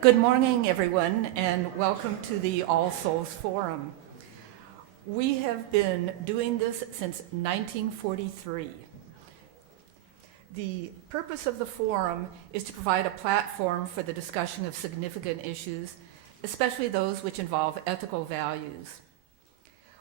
Good morning, everyone, and welcome to the All Souls Forum. We have been doing this since 1943. The purpose of the forum is to provide a platform for the discussion of significant issues, especially those which involve ethical values.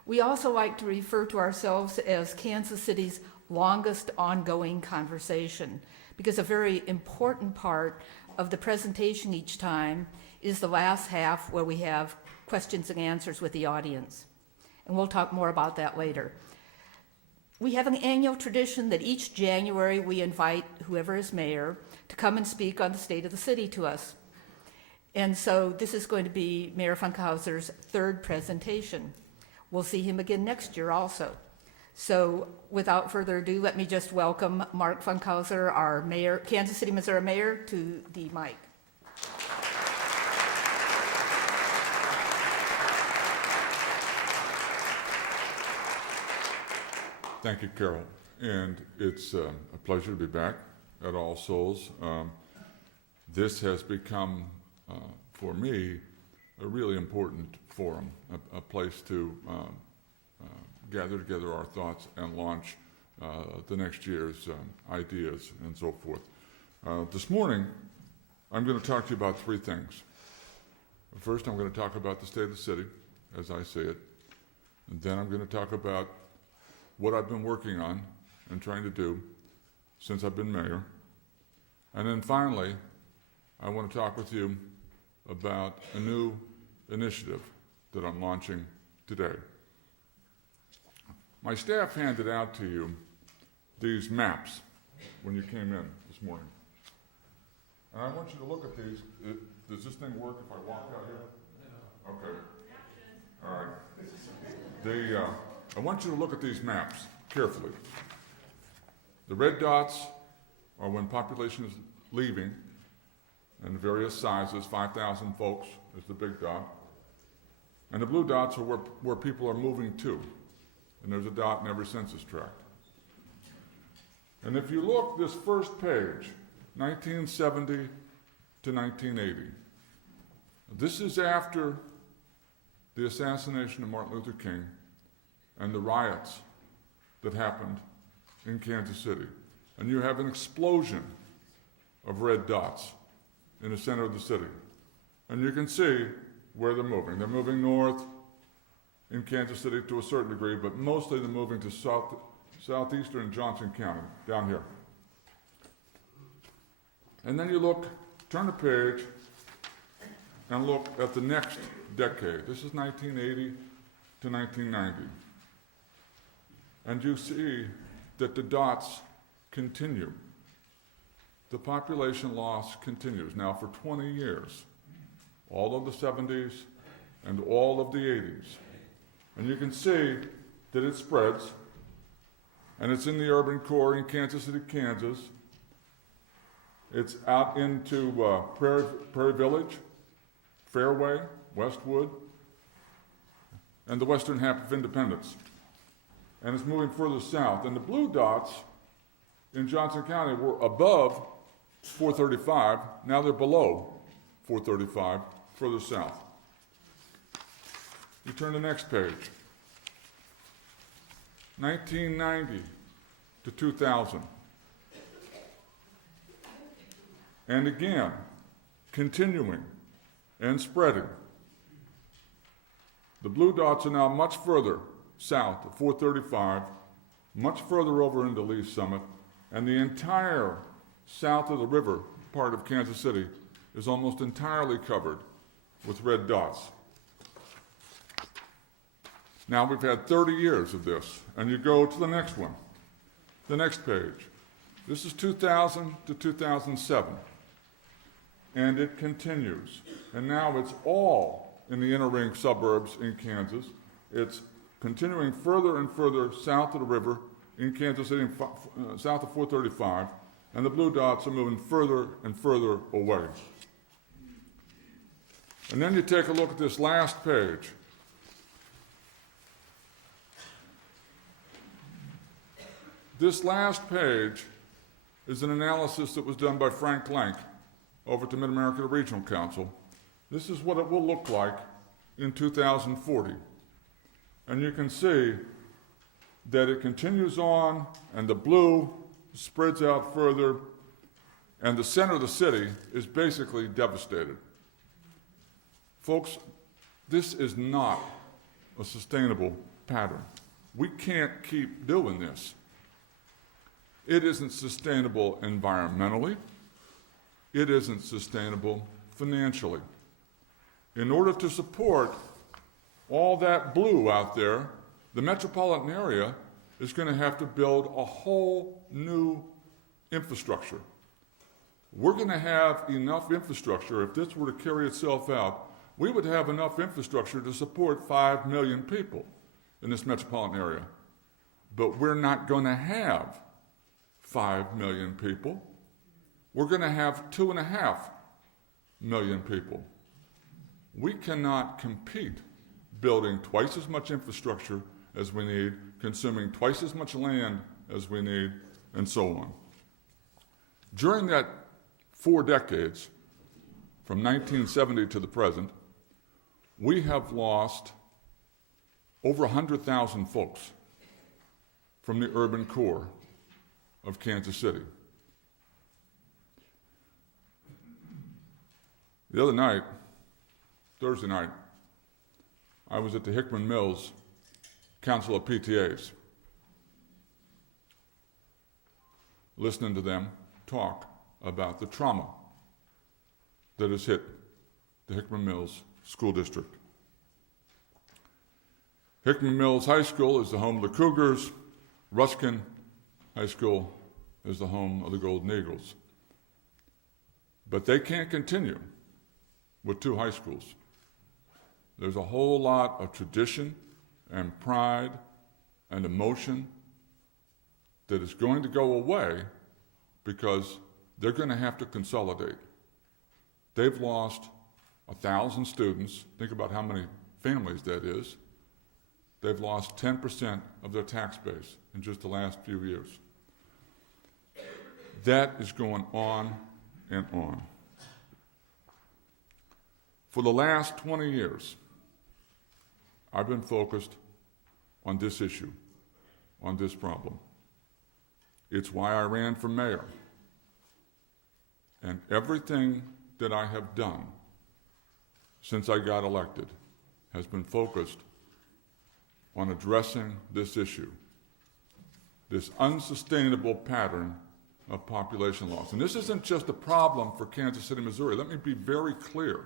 We also like to refer to ourselves as Kansas City's longest ongoing conversation, because a very important part of the presentation each time is the last half where we have questions and answers with the audience. And we'll talk more about that later. We have an annual tradition that each January we invite whoever is mayor to come and speak on the state of the city to us. And so this is going to be Mayor Funkhouser's third presentation. We'll see him again next year also. So without further ado, let me just welcome Mark Funkhouser, our mayor, Kansas City, Missouri mayor, to the mic. Thank you, Carol. And it's a pleasure to be back at All Souls. This has become, for me, a really important forum, a place to gather together our thoughts and launch the next year's ideas and so forth. This morning, I'm going to talk to you about three things. First, I'm going to talk about the state of the city, as I see it. And then I'm going to talk about what I've been working on and trying to do since I've been mayor. And then finally, I want to talk with you about a new initiative that I'm launching today. My staff handed out to you these maps when you came in this morning. And I want you to look at these. Does this thing work if I walk out here? Okay. All right. I want you to look at these maps carefully. The red dots are when population is leaving, and various sizes. 5,000 folks is the big dot. And the blue dots are where people are moving to. And there's a dot in every census tract. And if you look this first page, 1970 to 1980, this is after the assassination of Martin Luther King and the riots that happened in Kansas City. And you have an explosion of red dots in the center of the city. And you can see where they're moving. They're moving north in Kansas City to a certain degree, but mostly they're moving to southeastern Johnson County, down here. And then you turn the page, and look at the next decade. This is 1980 to 1990. And you see that the dots continue. The population loss continues now for 20 years, all of the 70s and all of the 80s. And you can see that it spreads, and it's in the urban core in Kansas City, Kansas. It's out into Prairie Village, Fairway, Westwood, and the western half of Independence. And it's moving further south. And the blue dots in Johnson County were above 435. Now they're below 435, further south. You turn to the next page. 1990 to 2000. And again, continuing and spreading. The blue dots are now much further south of 435, much further over into Lee's Summit, and the entire south of the river part of Kansas City is almost entirely covered with red dots. Now we've had 30 years of this, and you go to the next one, the next page. This is 2000 to 2007, and it continues. And now it's all in the inner ring suburbs in Kansas. It's continuing further and further south of the river in Kansas City, south of 435, and the blue dots are moving further and further away. And then you take a look at this last page. This last page is an analysis that was done by Frank Lenk over to Mid-America Regional Council This is what it will look like in 2040. And you can see that it continues on, and the blue spreads out further, and the center of the city is basically devastated. Folks, this is not a sustainable pattern. We can't keep doing this. It isn't sustainable environmentally. It isn't sustainable financially. In order to support all that blue out there, the metropolitan area is going to have to build a whole new infrastructure. We're going to have enough infrastructure, if this were to carry itself out, we would have enough infrastructure to support 5 million people in this metropolitan area. But we're not going to have 5 million people. We're going to have 2.5 million people. We cannot compete building twice as much infrastructure as we need, consuming twice as much land as we need, and so on. During that 4 decades, from 1970 to the present, we have lost over 100,000 folks from the urban core of Kansas City. The other night, Thursday night, I was at the Hickman Mills Council of PTAs, listening to them talk about the trauma that has hit the Hickman Mills School District. Hickman Mills High School is the home of the Cougars. Ruskin High School is the home of the Golden Eagles. But they can't continue with 2 high schools. There's a whole lot of tradition and pride and emotion that is going to go away because they're going to have to consolidate. They've lost 1,000 students. Think about how many families that is. They've lost 10% of their tax base in just the last few years. That is going on and on. For the last 20 years, I've been focused on this issue, on this problem. It's why I ran for mayor. And everything that I have done since I got elected has been focused on addressing this issue, this unsustainable pattern of population loss. And this isn't just a problem for Kansas City, Missouri. Let me be very clear.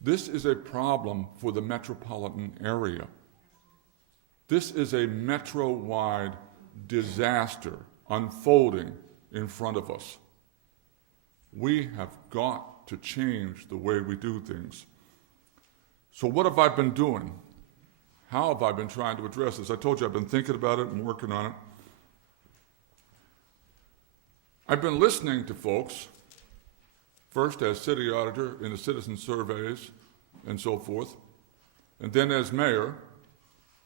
This is a problem for the metropolitan area. This is a metro-wide disaster unfolding in front of us. We have got to change the way we do things. So what have I been doing? How have I been trying to address this? I told you I've been thinking about it and working on it. I've been listening to folks, first as city auditor in the citizen surveys and so forth, and then as mayor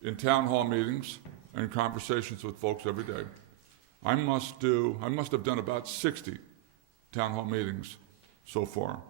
in town hall meetings and conversations with folks every day. I must have done about 60 town hall meetings so far.